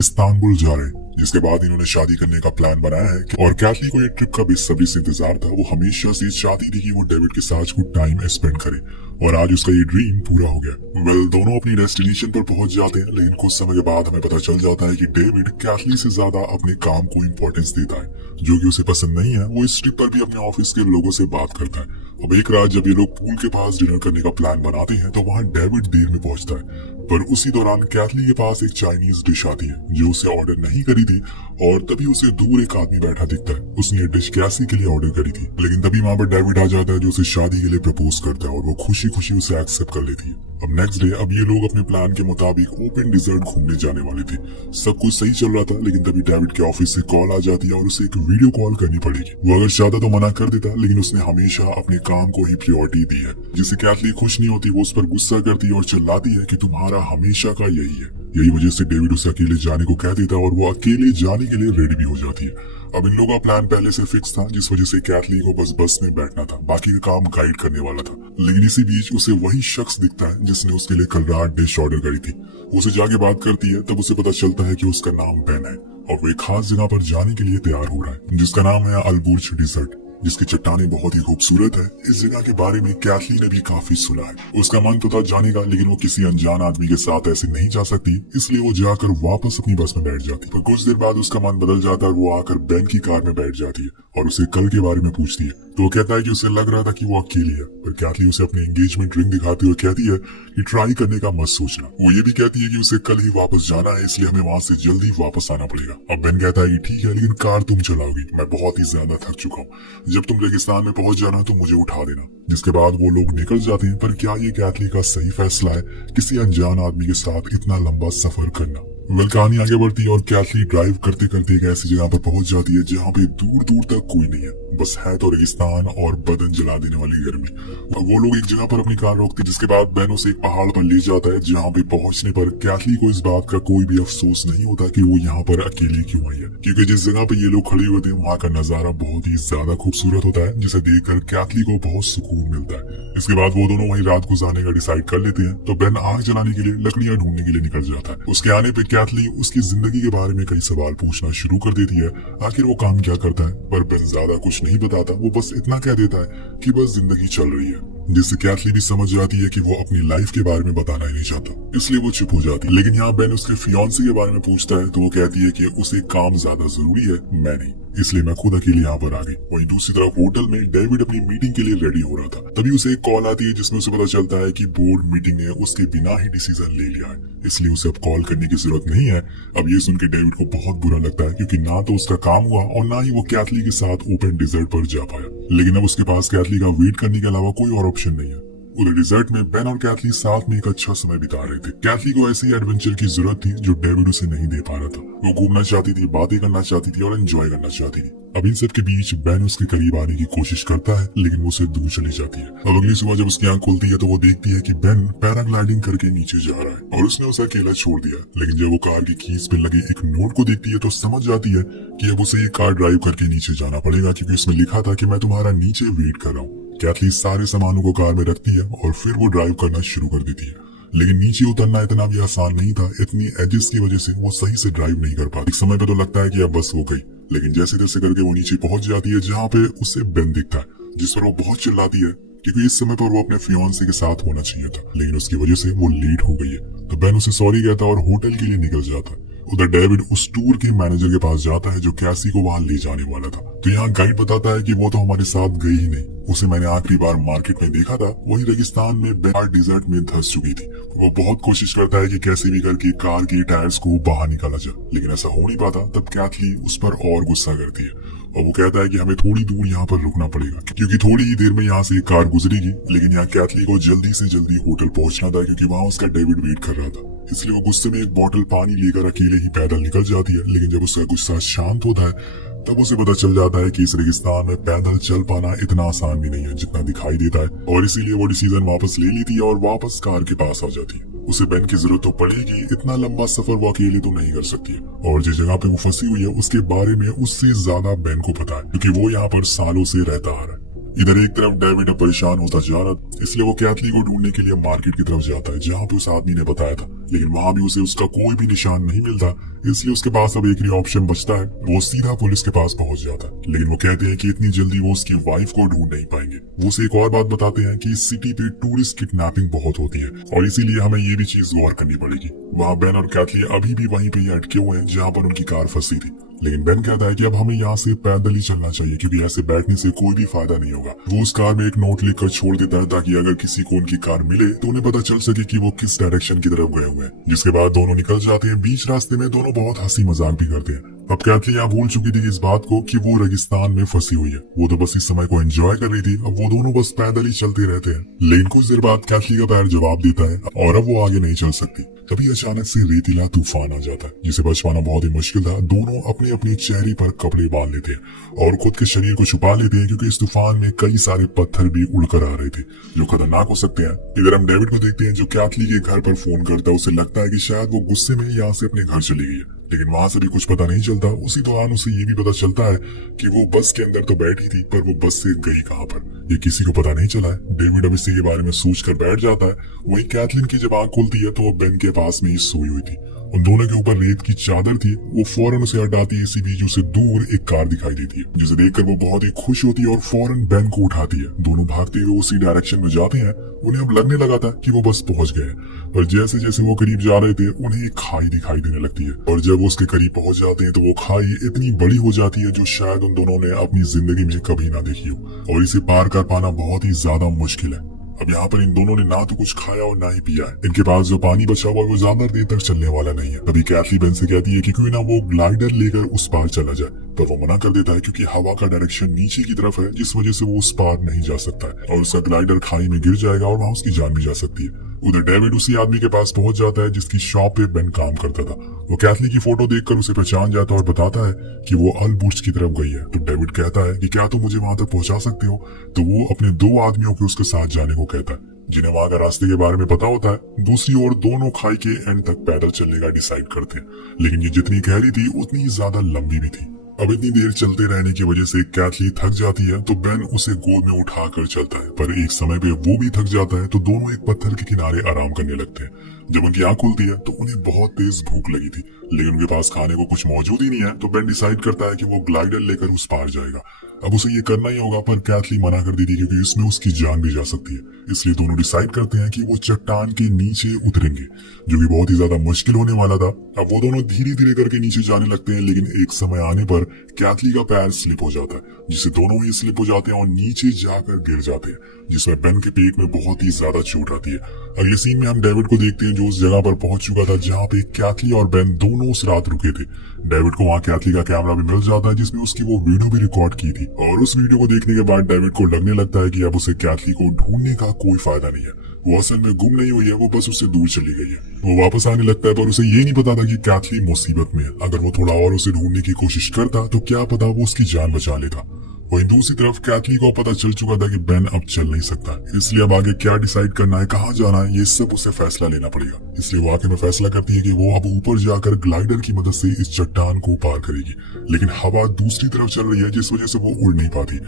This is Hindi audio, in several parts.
इस्तांबुल जा रहे हैं, जिसके बाद इन्होंने शादी करने का प्लान बनाया है और कैथली को ये ट्रिप का बेसब्री से इंतजार था। वो हमेशा से चाहती थी कि वो डेविड के साथ कुछ टाइम स्पेंड करे और आज उसका ये ड्रीम पूरा हो गया। दोनों अपनी डेस्टिनेशन पर पहुंच जाते हैं, लेकिन कुछ समय के बाद हमें पता चल जाता है कि डेविड कैथली से ज्यादा अपने काम को इम्पोर्टेंस देता है, जो कि उसे पसंद नहीं है। वो इस ट्रिप पर भी अपने ऑफिस के लोगों से बात करता है। अब एक रात जब ये लोग पूल के पास डिनर करने का प्लान बनाते हैं तो वहाँ डेविड देर में पहुंचता है, पर उसी दौरान कैथली के पास एक चाइनीज डिश आती है जो उसे ऑर्डर नहीं करी थी और तभी उसे दूर एक आदमी बैठा दिखता है। उसने ये डिश कैसी के लिए ऑर्डर करी थी, लेकिन तभी वहाँ पर डेविड आ जाता है जो उसे शादी के लिए प्रपोज करता है और वो खुशी खुशी उसे एक्सेप्ट कर लेती है। अब नेक्स्ट डे अब ये लोग अपने प्लान के मुताबिक ओपन डिजर्ट घूमने जाने वाले थे। सब कुछ सही चल रहा था, लेकिन तभी डेविड के ऑफिस से कॉल आ जाती है और उसे एक वीडियो कॉल करनी पड़ेगी। वो अगर चाहता तो मना कर देता, लेकिन उसने हमेशा अपने काम को ही प्रायोरिटी दी है। जिससे कैथली खुश नहीं होती, वो उस पर गुस्सा करती है और चिल्लाती है कि तुम्हारा हमेशा का यही है। यही वजह से डेविड उसे अकेले जाने को कह देता है और वो अकेले जाने के लिए रेडी भी हो जाती है। अब इन लोगों का प्लान पहले से फिक्स था, जिस वजह से कैथली को बस में बैठना था, बाकी का काम गाइड करने वाला था। लेकिन इसी बीच उसे वही शख्स दिखता है जिसने उसके लिए कल रात डिश ऑर्डर करी थी। उसे जाके बात करती है, तब उसे पता चलता है कि उसका नाम बेन है और वो एक खास जगह पर जाने के लिए तैयार हो रहा है, जिसका नाम है अलबुर्ज डिजर्ट, जिसकी चट्टानें बहुत ही खूबसूरत है। इस जगह के बारे में कैथली ने भी काफी सुना है। उसका मन तो था जाने का, लेकिन वो किसी अनजान आदमी के साथ ऐसे नहीं जा सकती, इसलिए वो जाकर वापस अपनी बस में बैठ जाती। पर कुछ देर बाद उसका मन बदल जाता है और वो आकर बेन की कार में बैठ जाती है और उसे कल के बारे में पूछती है। तो वो कहता है कि उसे लग रहा था कि वो अकेली है, पर कैथली उसे अपनी एंगेजमेंट रिंग दिखाती है और कहती है कि ट्राई करने का मत सोचना। वो ये भी कहती है कि उसे कल ही वापस जाना है, इसलिए हमें वहाँ से जल्दी वापस आना पड़ेगा। अब बेन कहता है कि ठीक है, लेकिन कार तुम चलाओगी, मैं बहुत ही ज्यादा थक चुका हूँ। जब तुम रेगिस्तान में पहुंच जाना तो मुझे उठा देना। जिसके बाद वो लोग निकल जाते हैं। पर क्या ये कैथली का सही फैसला है किसी अनजान आदमी के साथ इतना लंबा सफर करना? कहानी आगे बढ़ती है और कैथली ड्राइव करते करते एक ऐसी जगह पर पहुंच जाती है जहाँ पे दूर दूर तक कोई नहीं है, बस है तो रेगिस्तान और बदन जला देने वाली गर्मी। वो लोग एक जगह पर अपनी कार रोकती है, जिसके बाद बेन उसे एक पहाड़ पर ले जाता है, जहाँ पे पहुंचने पर कैथली को इस बात का कोई भी अफसोस नहीं होता कि वो यहाँ पर अकेली क्यों आई है, क्योंकि जिस जगह पे ये लोग खड़े होते हैं वहाँ का नजारा बहुत ही ज्यादा खूबसूरत होता है, जिसे देखकर कैथली को बहुत सुकून मिलता है। इसके बाद वो दोनों वहीं रात गुजारने का डिसाइड कर लेते हैं। तो बेन आग जलाने के लिए लकड़ियां ढूंढने के लिए निकल जाता है। उसके आने पे कैथली उसकी जिंदगी के बारे में कई सवाल पूछना शुरू कर देती है, आखिर वो काम क्या करता है। पर बेन ज्यादा कुछ नहीं बताता, वो बस इतना कह देता है कि बस जिंदगी चल रही है, जिससे कैथली भी समझ जाती है कि वो अपनी लाइफ के बारे में बताना ही नहीं चाहता, इसलिए वो चुप हो जाती है। लेकिन यहाँ बेन उसके फियांसे के बारे में पूछता है तो वो कहती है कि उसे काम ज्यादा जरूरी है, मैं नहीं, इसलिए मैं खुद अकेले यहाँ पर आ गई। वहीं दूसरी तरफ होटल में डेविड अपनी मीटिंग के लिए रेडी हो रहा था, तभी उसे एक कॉल आती है जिसमें उसे पता चलता है कि बोर्ड मीटिंग ने उसके बिना ही डिसीजन ले लिया है, इसलिए उसे अब कॉल करने की जरूरत नहीं है। अब ये सुन के डेविड को बहुत बुरा लगता है, क्योंकि ना तो उसका काम हुआ और ना ही वो कैथली के साथ ओपन डिजर्ट पर जा पाया। लेकिन अब उसके पास कैथली का वेट करने के अलावा कोई और ऑप्शन नहीं है। उधर डिजर्ट में बेन और कैथली साथ में एक अच्छा समय बिता रहे थे। कैथली को ऐसे ही एडवेंचर की जरूरत थी जो डेविड उसे नहीं दे पा रहा था। वो घूमना चाहती थी, बातें करना चाहती थी और एंजॉय करना चाहती थी। अब इन सब के बीच बेन उसके करीब आने की कोशिश करता है, लेकिन वो उससे दूर चली जाती है। अब अगली सुबह जब उसकी आंख खुलती है तो वो देखती है कि बेन पैराग्लाइडिंग करके नीचे जा रहा है और उसने उसे अकेला छोड़ दिया। लेकिन जब वो कार की कीज पे लगे एक नोट को देखती है तो समझ जाती है कि अब उसे ये कार ड्राइव करके नीचे जाना पड़ेगा, क्योंकि उसमें लिखा था कि मैं तुम्हारा नीचे वेट कर रहा हूँ। कैथली सारे सामानों को कार में रखती है और फिर वो ड्राइव करना शुरू कर देती है। लेकिन नीचे उतरना इतना भी आसान नहीं था, इतनी एजेस की वजह से वो सही से ड्राइव नहीं कर पाती। एक समय पे तो लगता है कि अब बस हो गई, लेकिन जैसे तैसे करके वो नीचे पहुंच जाती है, जहाँ पे उसे बेन दिखता है, जिस पर वो बहुत चिल्लाती है क्योंकि इस समय पर वो अपने फियांसे के साथ होना चाहिए था, लेकिन उसकी वजह से वो लेट हो गई है। तो बेन उसे सॉरी कहता है और होटल के लिए निकल जाता है। उधर डेविड उस टूर के मैनेजर के पास जाता है जो कैसी को वहां ले जाने वाला था। तो यहाँ गाइड बताता है कि वो तो हमारे साथ गई ही नहीं, उसे मैंने आखिरी बार मार्केट में देखा था, वही रेगिस्तान में बेन डिजर्ट में धंस चुकी थी। वो बहुत कोशिश करता है कि कैसे भी करके कार के टायर्स को बाहर निकाला जाए, लेकिन ऐसा हो नहीं पाता। तब कैथली उस पर और गुस्सा करती है और वो कहता है कि हमें थोड़ी दूर यहाँ पर रुकना पड़ेगा, क्योंकि थोड़ी ही देर में यहाँ से एक कार गुजरेगी। लेकिन यहाँ कैथली को जल्दी से जल्दी होटल पहुंचना था, क्योंकि वहाँ उसका डेविड वेट कर रहा था। इसलिए वो गुस्से में एक बोतल पानी लेकर अकेले ही पैदल निकल जाती है। लेकिन जब उसका गुस्सा शांत होता है तब उसे पता चल जाता है कि इस रेगिस्तान में पैदल चल पाना इतना आसान भी नहीं है जितना दिखाई देता है, और इसीलिए वो डिसीजन वापस ले लेती है और वापस कार के पास आ जाती है। उसे बेन की जरूरत तो पड़ेगी, इतना लंबा सफर वो अकेले तो नहीं कर सकती है, और जिस जगह पे वो फंसी हुई है उसके बारे में उससे ज्यादा बेन को पता है, क्योंकि वो यहाँ पर सालों से रहता आ रहा है। इधर एक तरफ डेविड अब परेशान होता जा रहा था, इसलिए वो कैथली को ढूंढने के लिए मार्केट की तरफ जाता है जहाँ पे उस आदमी ने बताया था, लेकिन वहां भी उसे उसका कोई भी निशान नहीं मिलता। इसलिए उसके पास अब एक ही ऑप्शन बचता है, वो सीधा पुलिस के पास पहुंच जाता है। लेकिन वो कहते हैं कि इतनी जल्दी वो उसकी वाइफ को ढूंढ नहीं पाएंगे। वो उसे एक और बात बताते हैं कि इस सिटी पे टूरिस्ट किडनैपिंग बहुत होती है और इसीलिए हमें ये भी चीज गौर करनी पड़ेगी। वहाँ बेन और कैथली अभी भी वहीं पे अटके हुए हैं जहाँ पर उनकी कार फंसी थी। लेकिन बेन कहता है कि अब हमें यहाँ से पैदल ही चलना चाहिए क्योंकि ऐसे बैठने से कोई भी फायदा नहीं होगा। वो उस कार में एक नोट लिखकर छोड़ देता है ताकि अगर किसी को उनकी कार मिले तो उन्हें पता चल सके कि वो किस डायरेक्शन की तरफ गए हुए हैं। जिसके बाद दोनों निकल जाते हैं। बीच रास्ते में दोनों बहुत हंसी मजाक भी करते हैं। अब कैथली यहाँ भूल चुकी थी इस बात को कि वो रेगिस्तान में फंसी हुई है। वो तो बस इस समय को एंजॉय कर रही थी। अब वो दोनों बस पैदल ही चलते रहते हैं। लेकिन कुछ देर बाद कैथली का पैर जवाब देता है और अब वो आगे नहीं चल सकती। तभी अचानक से रेतीला तूफान आ जाता है जिसे बच पाना बहुत ही मुश्किल था। दोनों अपने अपने चेहरे पर कपड़े बांध लेते हैं और खुद के शरीर को छुपा लेते हैं क्योंकि इस तूफान में कई सारे पत्थर भी उड़कर आ रहे थे जो खतरनाक हो सकते हैं। इधर हम डेविड को देखते हैं जो कैथली के घर पर फोन करता है। उसे लगता है कि शायद वो गुस्से में यहाँ से अपने घर चली गई है, लेकिन वहां से भी कुछ पता नहीं चलता। उसी दौरान उसे ये भी पता चलता है कि वो बस के अंदर तो बैठी थी पर वो बस से गई कहाँ पर ये किसी को पता नहीं चला है। डेविड अब इसी के बारे में सोचकर बैठ जाता है। वहीं कैथलीन की जब आंख खुलती है तो वो बेन के पास में ही सोई हुई थी। उन दोनों के ऊपर रेत की चादर थी। वो फौरन उसे हटाती है। इसी बीच उसे दूर एक कार दिखाई देती है जिसे देखकर वो बहुत ही खुश होती है और फौरन बेन को उठाती है। दोनों भागते हुए उसी डायरेक्शन में जाते हैं। उन्हें अब लगने लगा था कि वो बस पहुंच गए, पर जैसे जैसे वो करीब जा रहे थे उन्हें एक खाई दिखाई देने लगती है और जब वो उसके करीब पहुंच जाते हैं तो वो खाई इतनी बड़ी हो जाती है जो शायद उन दोनों ने अपनी जिंदगी में कभी ना देखी हो और इसे पार कर पाना बहुत ही ज्यादा मुश्किल है। अब यहाँ पर इन दोनों ने ना तो कुछ खाया और ना ही पिया है। इनके पास जो पानी बचा हुआ है वो ज्यादा देर तक चलने वाला नहीं है। तभी कैथली बेन से कहती है कि क्यों ना वो ग्लाइडर लेकर उस पार चला जाए, पर वो मना कर देता है क्योंकि हवा का डायरेक्शन नीचे की तरफ है जिस वजह से वो उस पार नहीं जा सकता है और उसका ग्लाइडर खाई में गिर जाएगा और वहाँ उसकी जान भी जा सकती है। उधर डेविड उसी आदमी के पास पहुंच जाता है जिसकी शॉप पे बेन काम करता था। वो कैथली की फोटो देखकर उसे पहचान जाता है और बताता है कि वो अल बुर्ज की तरफ गई है। तो डेविड कहता है कि क्या तुम मुझे वहां तक पहुंचा सकते हो। तो वो अपने दो आदमियों को उसके साथ जाने को कहता है जिन्हें वहां का रास्ते के बारे में पता होता है। दूसरी ओर दोनों खाई के एंड तक पैदल चलने का डिसाइड करते हैं, लेकिन ये जितनी गहरी थी उतनी ही ज्यादा लंबी भी थी। अब इतनी देर चलते रहने की वजह से कैथली थक जाती है तो बेन उसे गोद में उठाकर चलता है, पर एक समय पे वो भी थक जाता है तो दोनों एक पत्थर के किनारे आराम करने लगते हैं। जब उनकी आंख खुलती है तो उन्हें बहुत तेज भूख लगी थी, लेकिन उनके पास खाने को कुछ मौजूद ही नहीं है। तो बेन डिसाइड करता है कि वो ग्लाइडर लेकर उस पार जाएगा। अब उसे ये करना ही होगा, पर कैथली मना कर दी थी क्योंकि इसमें उसकी जान भी जा सकती है। इसलिए दोनों डिसाइड करते हैं कि वो चट्टान के नीचे उतरेंगे, जो कि बहुत ही ज्यादा मुश्किल होने वाला था। अब वो दोनों धीरे धीरे करके नीचे जाने लगते हैं, लेकिन एक समय आने पर कैथली का पैर स्लिप हो जाता है जिससे दोनों ही स्लिप हो जाते हैं और नीचे जाकर गिर जाते हैं, जिसमें बेन के पेट में बहुत ही ज्यादा चोट आती है। अगले सीन में हम डेविड को देखते हैं जो उस जगह पर पहुंच चुका था जहाँ पे कैथली और बेन दोनों उस रात रुके थे। डेविड को वहाँ कैथली का कैमरा भी मिल जाता है जिसमें उसकी वो वीडियो भी रिकॉर्ड की थी और उस वीडियो को देखने के बाद डेविड को लगने लगता है कि अब उसे कैथली को ढूंढने का कोई फायदा नहीं है। वो असल में गुम नहीं हुई है, वो बस उससे दूर चली गई है। वो वापस आने लगता है पर उसे ये नहीं पता था कि कैथली मुसीबत में है। अगर वो थोड़ा और उसे ढूंढने की कोशिश करता तो क्या पता वो उसकी जान बचा लेता। वहीं दूसरी तरफ कैथली को पता चल चुका था कि बेन अब चल नहीं सकता, इसलिए अब आगे क्या डिसाइड करना है, कहाँ जाना है, ये सब उसे फैसला लेना पड़ेगा। इसलिए वो आखिर में फैसला करती है कि वो अब ऊपर जाकर ग्लाइडर की मदद से इस चट्टान को पार करेगी। लेकिन हवा दूसरी तरफ चल रही है जिस वजह से वो उड़ नहीं पाती,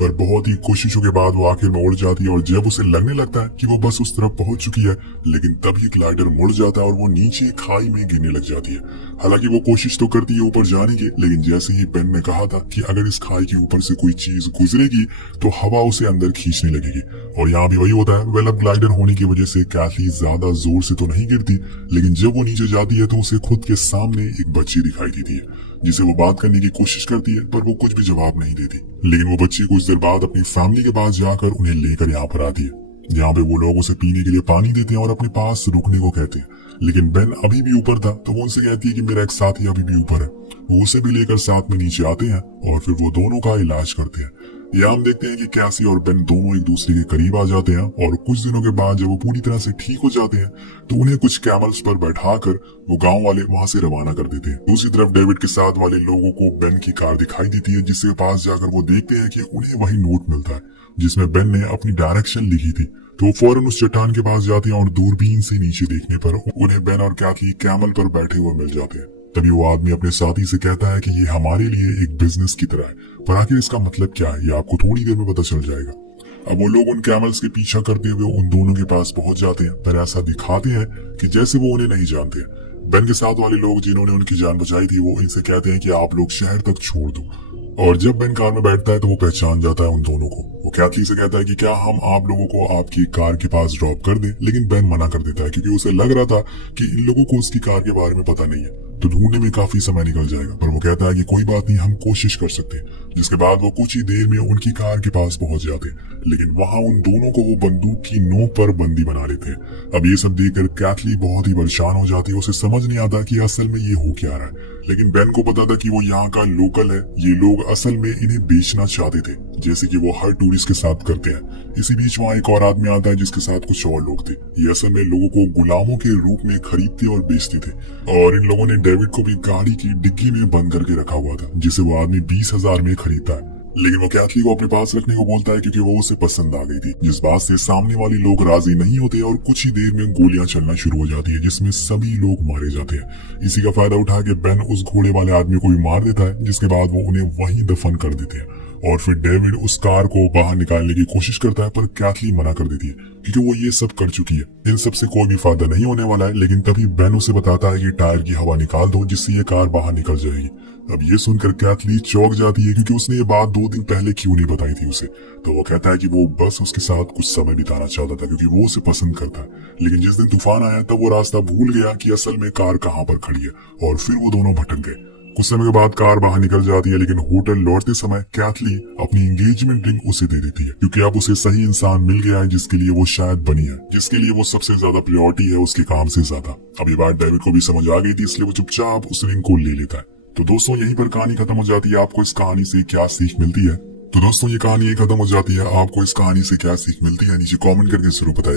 पर बहुत ही कोशिशों के बाद वो आखिर में उड़ जाती है और जब उसे लगने लगता है कि वो बस उस तरफ पहुंच चुकी है, लेकिन तभी ग्लाइडर मुड़ जाता है और वो नीचे खाई में गिरने लग जाती है। हालांकि वो कोशिश तो करती है ऊपर जाने की, लेकिन जैसे ही बेन ने कहा था कि अगर इस खाई के ऊपर से कोई चीज गुजरेगी तो हवा उसे अंदर खींचने लगेगी। और यहाँ भी वही होता है। वेल, अब ग्लाइडर होने की वजह से कैथली ज्यादा जोर से तो नहीं गिरती, लेकिन जब वो नीचे जाती है तो उसे खुद के सामने एक बच्ची दिखाई देती है जिसे वो बात करने की कोशिश करती है, पर वो कुछ भी जवाब नहीं देती। लेकिन वो बच्ची कुछ देर बाद अपनी फैमिली के पास जाकर उन्हें लेकर यहाँ पर आती है जहाँ पे वो लोग उसे पीने के लिए पानी देते हैं और अपने पास रुकने को कहते हैं। लेकिन बेन अभी भी ऊपर था तो वो उनसे कहती है कि मेरा एक साथी अभी भी ऊपर है। वो उसे भी लेकर साथ में नीचे आते हैं और फिर वो दोनों का इलाज करते हैं। यहाँ हम देखते हैं कि कैसी और बेन दोनों एक दूसरे के करीब आ जाते हैं और कुछ दिनों के बाद जब वो पूरी तरह से ठीक हो जाते हैं तो उन्हें कुछ कैमल्स पर बैठाकर वो गांव वाले वहां से रवाना कर देते हैं। दूसरी तरफ डेविड के साथ वाले लोगों को बेन की कार दिखाई देती है जिसके पास जाकर वो देखते हैं कि उन्हें वही नोट मिलता है जिसमें बेन ने अपनी डायरेक्शन लिखी थी। तो वो फौरन उस चट्टान के पास जाते हैं और दूरबीन से नीचे देखने पर उन्हें बेन और कैथली कैमल पर बैठे हुए मिल जाते हैं। तभी वो आदमी अपने साथी से कहता है कि ये हमारे लिए एक बिजनेस की तरह है, पर आखिर इसका मतलब क्या है ये आपको थोड़ी देर में पता चल जाएगा। अब वो लोग उन कैमल्स के पीछा करते हुए उन दोनों के पास पहुंच जाते हैं, पर ऐसा दिखाते हैं कि जैसे वो उन्हें नहीं जानते हैं। बेन के साथ वाले लोग जिन्होंने उनकी जान बचाई थी वो इनसे कहते हैं कि आप लोग शहर तक छोड़ दो। और जब बेन कार में बैठता है तो वो पहचान जाता है उन दोनों को। वो कैथली से कहता है कि क्या हम आप लोगों को आपकी कार के पास ड्रॉप कर दें, लेकिन बेन मना कर देता है क्योंकि उसे लग रहा था कि इन लोगों को उसकी कार के बारे में पता नहीं है, तो ढूंढने में काफी समय निकल जाएगा। पर वो कहता है कि कोई बात नहीं, हम कोशिश कर सकते हैं। जिसके बाद वो कुछ ही देर में उनकी कार के पास पहुंच जाते हैं, लेकिन वहां उन दोनों को वो बंदूक की नोक पर बंदी बना लेते हैं। अब ये सब देखकर कैथली बहुत ही परेशान हो जाती है। उसे समझ नहीं आता कि असल में ये हो क्या रहा है, लेकिन बेन को पता था कि वो यहाँ का लोकल है। ये लोग असल में इन्हें बेचना चाहते थे, जैसे कि वो हर टूरिस्ट के साथ करते हैं। इसी बीच वहाँ एक और आदमी आता है जिसके साथ कुछ और लोग थे। ये असल में लोगों को गुलामों के रूप में खरीदते और बेचते थे, और इन लोगों ने डेविड को भी गाड़ी की डिग्गी में बंद करके रखा हुआ था, जिसे वो आदमी 20,000 में खरीदता है। लेकिन वो कैथली को अपने पास रखने को बोलता है क्योंकि वो उसे पसंद आ गई थी, जिस बात से सामने वाले लोग राजी नहीं होते और कुछ ही देर में गोलियां चलना शुरू हो जाती है, जिसमें सभी लोग मारे जाते हैं। इसी का फायदा उठा के बेन उस घोड़े वाले आदमी को भी मार देता है, जिसके बाद वो उन्हें वहीं दफन कर देते हैं। और फिर डेविड उस कार को बाहर निकालने की कोशिश करता है, पर कैथली मना कर देती है क्योंकि वो ये सब कर चुकी है। इन सब से कोई भी फायदा नहीं होने वाला है। लेकिन तभी बेन उसे बताता है कि टायर की हवा निकाल दो, जिससे ये कार बाहर निकल जाएगी। अब ये सुनकर कैथली चौंक जाती है क्योंकि उसने ये बात 2 दिन पहले क्यों नहीं बताई थी उसे। तो वो कहता है कि वो बस उसके साथ कुछ समय बिताना चाहता था क्योंकि वो उसे पसंद करता है। लेकिन जिस दिन तूफान आया तब वो रास्ता भूल गया कि असल में कार कहाँ पर खड़ी है, और फिर वो दोनों भटक गए। कुछ समय के बाद कार बाहर निकल जाती है, लेकिन होटल लौटते समय कैथली अपनी एंगेजमेंट रिंग उसे दे देती है क्योंकि अब उसे सही इंसान मिल गया है जिसके लिए वो शायद बनी है, जिसके लिए वो सबसे ज्यादा प्रायोरिटी है उसके काम से ज्यादा। अब ये बात डेविड को भी समझ आ गई थी, इसलिए वो चुपचाप उस रिंग को ले लेता है। तो दोस्तों यहीं पर कहानी खत्म हो जाती है। आपको इस कहानी से क्या सीख मिलती है? तो दोस्तों ये कहानी खत्म हो जाती है। आपको इस कहानी से क्या सीख मिलती है नीचे कमेंट करके जरूर बताइए।